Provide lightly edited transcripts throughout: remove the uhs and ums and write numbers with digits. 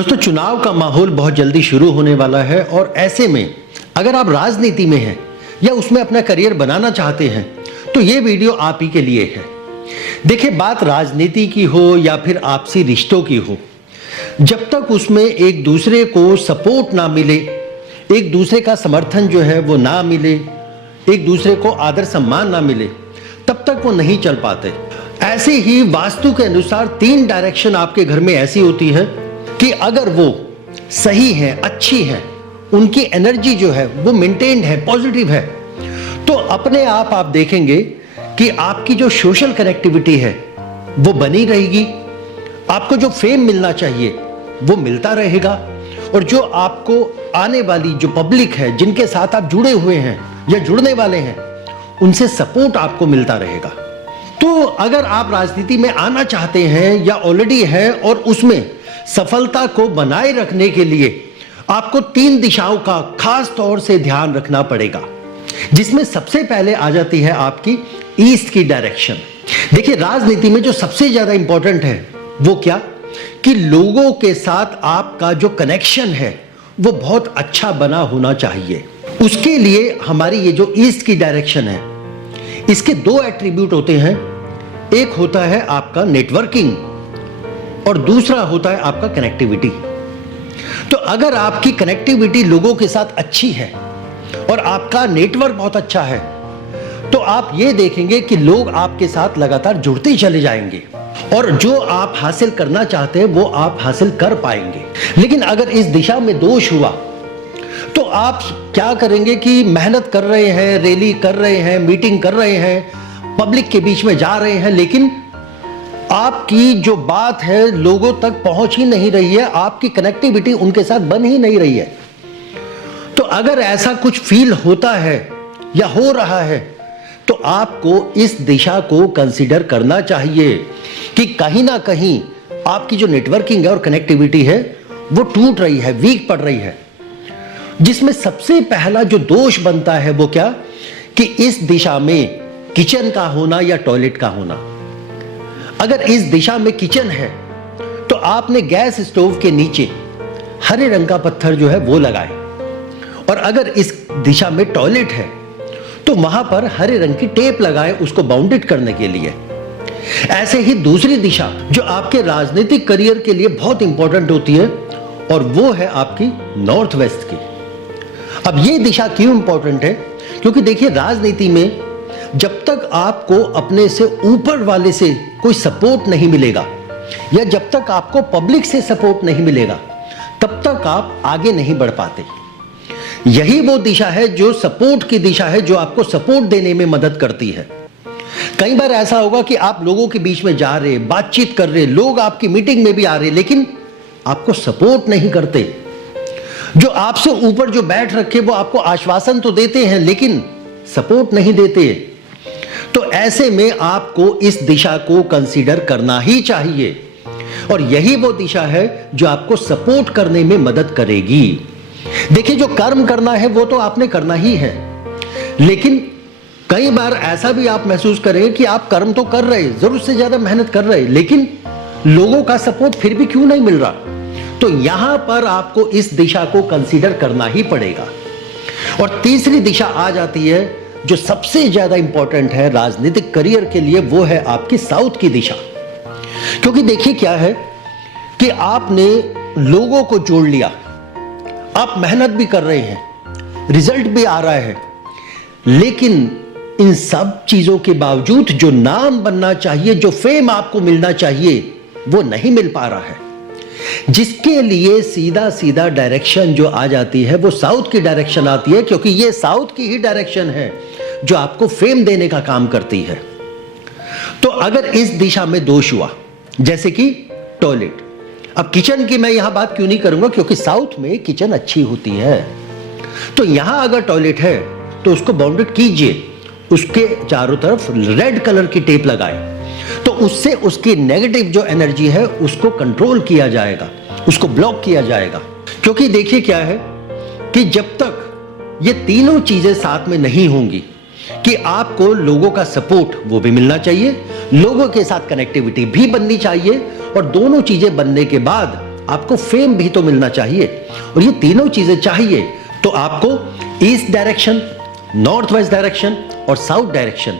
दोस्तों, चुनाव का माहौल बहुत जल्दी शुरू होने वाला है और ऐसे में अगर आप राजनीति में हैं या उसमें अपना करियर बनाना चाहते हैं तो ये वीडियो आप ही के लिए है। देखिए, बात राजनीति की हो या फिर आपसी रिश्तों की हो, जब तक उसमें एक दूसरे को सपोर्ट ना मिले, एक दूसरे का समर्थन जो है वो ना मिले, एक दूसरे को आदर सम्मान ना मिले, तब तक वो नहीं चल पाते। ऐसे ही वास्तु के अनुसार 3 डायरेक्शन आपके घर में ऐसी होती है कि अगर वो सही है, अच्छी है, उनकी एनर्जी जो है वो मेंटेन्ड है, पॉजिटिव है, तो अपने आप देखेंगे कि आपकी जो सोशल कनेक्टिविटी है वो बनी रहेगी। आपको जो फेम मिलना चाहिए वो मिलता रहेगा और जो आपको आने वाली जो पब्लिक है, जिनके साथ आप जुड़े हुए हैं या जुड़ने वाले हैं, उनसे सपोर्ट आपको मिलता रहेगा। तो अगर आप राजनीति में आना चाहते हैं या ऑलरेडी हैं और उसमें सफलता को बनाए रखने के लिए आपको 3 दिशाओं का खास तौर से ध्यान रखना पड़ेगा, जिसमें सबसे पहले आ जाती है आपकी ईस्ट की डायरेक्शन। देखिए, राजनीति में जो सबसे ज्यादा इंपॉर्टेंट है वो क्या, कि लोगों के साथ आपका जो कनेक्शन है वो बहुत अच्छा बना होना चाहिए। उसके लिए हमारी ये जो ईस्ट की डायरेक्शन है, इसके 2 एट्रीब्यूट होते हैं। एक होता है आपका नेटवर्किंग और दूसरा होता है आपका कनेक्टिविटी। तो अगर आपकी कनेक्टिविटी लोगों के साथ अच्छी है और आपका नेटवर्क बहुत अच्छा है, तो आप ये देखेंगे कि लोग आपके साथ लगातार जुड़ते चले जाएंगे और जो आप हासिल करना चाहते हैं वो आप हासिल कर पाएंगे। लेकिन अगर इस दिशा में दोष हुआ तो आप क्या करेंगे कि मेहनत कर रहे हैं, रैली कर रहे हैं, मीटिंग कर रहे हैं, पब्लिक के बीच में जा रहे हैं, लेकिन आपकी जो बात है लोगों तक पहुंच ही नहीं रही है, आपकी कनेक्टिविटी उनके साथ बन ही नहीं रही है। तो अगर ऐसा कुछ फील होता है या हो रहा है तो आपको इस दिशा को कंसीडर करना चाहिए कि कहीं ना कहीं आपकी जो नेटवर्किंग है और कनेक्टिविटी है वो टूट रही है, वीक पड़ रही है। जिसमें सबसे पहला जो दोष बनता है वो क्या, कि इस दिशा में किचन का होना या टॉयलेट का होना। अगर इस दिशा में किचन है तो आपने गैस स्टोव के नीचे हरे रंग का पत्थर जो है वो लगाए, और अगर इस दिशा में टॉयलेट है तो वहां पर हरे रंग की टेप लगाए उसको बाउंडेड करने के लिए। ऐसे ही दूसरी दिशा जो आपके राजनीतिक करियर के लिए बहुत इंपॉर्टेंट होती है और वो है आपकी नॉर्थ वेस्ट की। अब ये दिशा क्यों इंपॉर्टेंट है, क्योंकि देखिए, राजनीति में जब तक आपको अपने से ऊपर वाले से कोई सपोर्ट नहीं मिलेगा या जब तक आपको पब्लिक से सपोर्ट नहीं मिलेगा, तब तक आप आगे नहीं बढ़ पाते। यही वो दिशा है जो सपोर्ट की दिशा है, जो आपको सपोर्ट देने में मदद करती है। कई बार ऐसा होगा कि आप लोगों के बीच में जा रहे, बातचीत कर रहे, लोग आपकी मीटिंग में भी आ रहे, लेकिन आपको सपोर्ट नहीं करते। जो आपसे ऊपर जो बैठ रखे वो आपको आश्वासन तो देते हैं लेकिन सपोर्ट नहीं देते। तो ऐसे में आपको इस दिशा को कंसीडर करना ही चाहिए और यही वो दिशा है जो आपको सपोर्ट करने में मदद करेगी। देखिए, जो कर्म करना है वो तो आपने करना ही है, लेकिन कई बार ऐसा भी आप महसूस करें कि आप कर्म तो कर रहे, जरूरत से ज्यादा मेहनत कर रहे, लेकिन लोगों का सपोर्ट फिर भी क्यों नहीं मिल रहा। तो यहां पर आपको इस दिशा को कंसीडर करना ही पड़ेगा। और तीसरी दिशा आ जाती है जो सबसे ज्यादा इंपॉर्टेंट है राजनीतिक करियर के लिए, वो है आपकी साउथ की दिशा। क्योंकि देखिए क्या है कि आपने लोगों को जोड़ लिया, आप मेहनत भी कर रहे हैं, रिजल्ट भी आ रहा है, लेकिन इन सब चीजों के बावजूद जो नाम बनना चाहिए, जो फेम आपको मिलना चाहिए, वो नहीं मिल पा रहा है। जिसके लिए सीधा सीधा डायरेक्शन जो आ जाती है वो साउथ की डायरेक्शन आती है, क्योंकि ये साउथ की ही डायरेक्शन है जो आपको फेम देने का काम करती है। तो अगर इस दिशा में दोष हुआ, जैसे कि टॉयलेट, अब किचन की मैं यहां बात क्यों नहीं करूंगा, क्योंकि साउथ में किचन अच्छी होती है। तो यहां अगर टॉयलेट है तो उसको बाउंडेड कीजिए, उसके चारों तरफ रेड कलर की टेप लगाए, तो उससे उसकी नेगेटिव जो एनर्जी है उसको कंट्रोल किया जाएगा, उसको ब्लॉक किया जाएगा। क्योंकि देखिए क्या है कि जब तक ये तीनों चीजें साथ में नहीं होंगी, कि आपको लोगों का सपोर्ट वो भी मिलना चाहिए, लोगों के साथ कनेक्टिविटी भी बननी चाहिए, और दोनों चीजें बनने के बाद आपको फेम भी तो मिलना चाहिए, और ये तीनों चीजें चाहिए तो आपको east direction, north west direction और साउथ डायरेक्शन,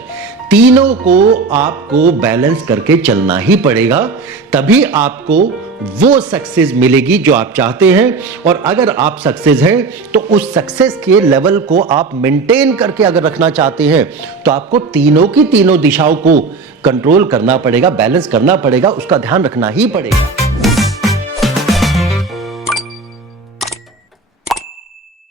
तीनों को आपको बैलेंस करके चलना ही पड़ेगा, तभी आपको वो सक्सेस मिलेगी जो आप चाहते हैं। और अगर आप सक्सेस हैं तो उस सक्सेस के लेवल को आप मेंटेन करके अगर रखना चाहते हैं तो आपको तीनों की तीनों दिशाओं को कंट्रोल करना पड़ेगा, बैलेंस करना पड़ेगा, उसका ध्यान रखना ही पड़ेगा।